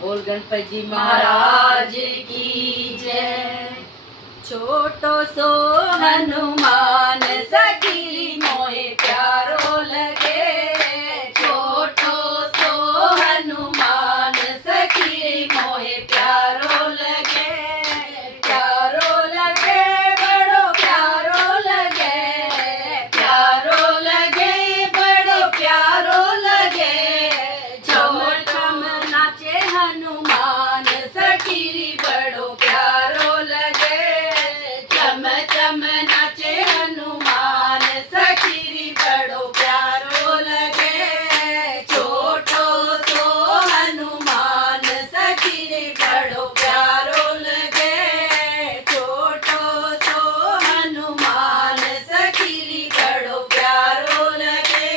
बोल गणपति जी महाराज की जय। छोटो सो हनुमान सखी मोहे प्यारो लगे, छोटो सो हनुमान सखी मोहे प्यारो लगे, प्यारो लगे बड़ो प्यारो लगे, प्यारो लगे बड़ो प्यारो लगे। झम झम नाचे हनुमान सखी बड़ो प्यारो लगे, चम चम नाचे हनुमान सखी बड़ो प्यारो लगे। छोटो सो हनुमान सखी बड़ो प्यारो लगे, छोटो सो हनुमान सखी बड़ो प्यारो लगे।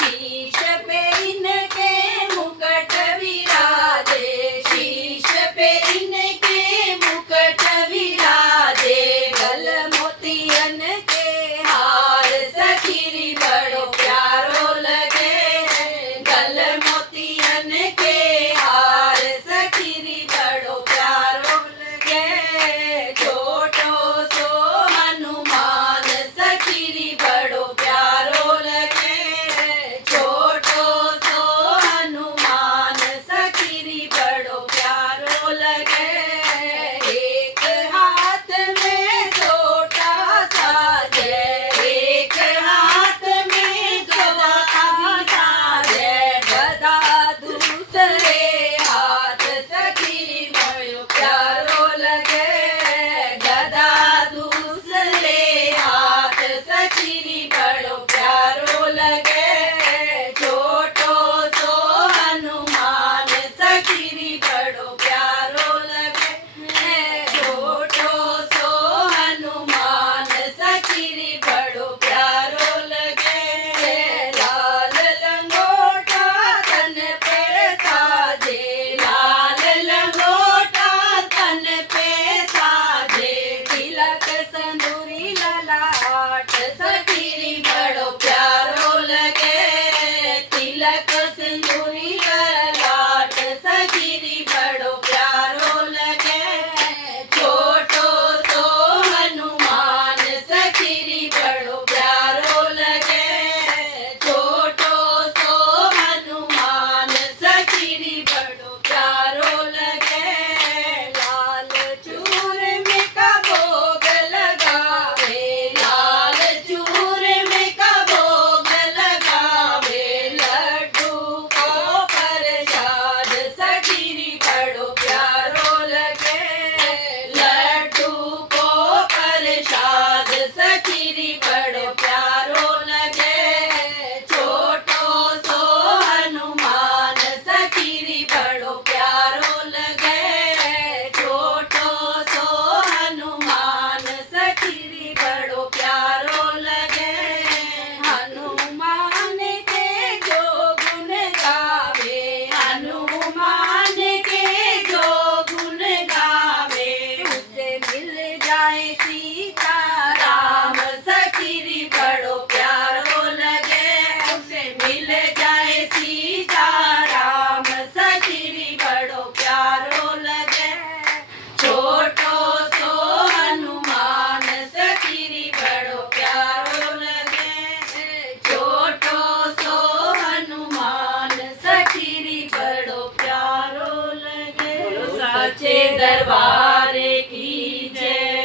शीश पे इनके मुकुट विराजे, शीश पे इनके मुकुट विराजे, गल मोतियन के हार सखी बड़ो प्यारो लगे, गल मोतियन के हार सखी बड़ो प्यारो लगे। छोटो सो हनुमान सखी बड़ो प्यारो लगे, छोटो सो हनुमान सखी बड़ो प्यारो लगे। एक हाथ में छोटा साजे, एक हाथ में छोटा साजे, गदा दूसरे हाथ सखी बड़ो प्यारो लगे, गदा दूसरे हाथ सखी बड़ो प्यारो लगे। छोटो सो हनुमान सखी बड़ो प्यारो लगे, छोटो सो हनुमान सखी बड़ो प्यारो लगे। लाल लंगोटा तन पे साजे, लाल लंगोटा तन पे साजे, तिलक संदूरी ललाट सखी बड़ो प्यारो लगे, तिलक सिंदूरी ललाट सखी बड़ो प्यारो लगे। छोटो सो हनुमान सखी बड़ो प्यारो लगे, छोटो सो हनुमान सखी बड़ो प्यारो लगे। लाल चूरमे का भोग लगावे, लाल चूरमे का भोग लगावे, लड्डू को प्रसाद सखी बड़ो प्यारो लगे, लड्डू को प्रसाद सखी बड़ो प्यारो लगे। छोटो सो हनुमान सखी बड़ो प्यारो लगे, छोटो सो हनुमान सखी बड़ो प्यारो लगे। हनुमान के जो गुण गावे, हनुमान के जो गुण गावे, उसे मिल जाए सीता राम सखी बड़ो प्यारो लगे, उसे मिल जाए सीता राम सखी बड़ो प्यारो लगे। छोटो सो हनुमान सखी बड़ो प्यारो लगे, छोटो सो हनुमान सखी बड़ो प्यारो लगे। साचे दरबार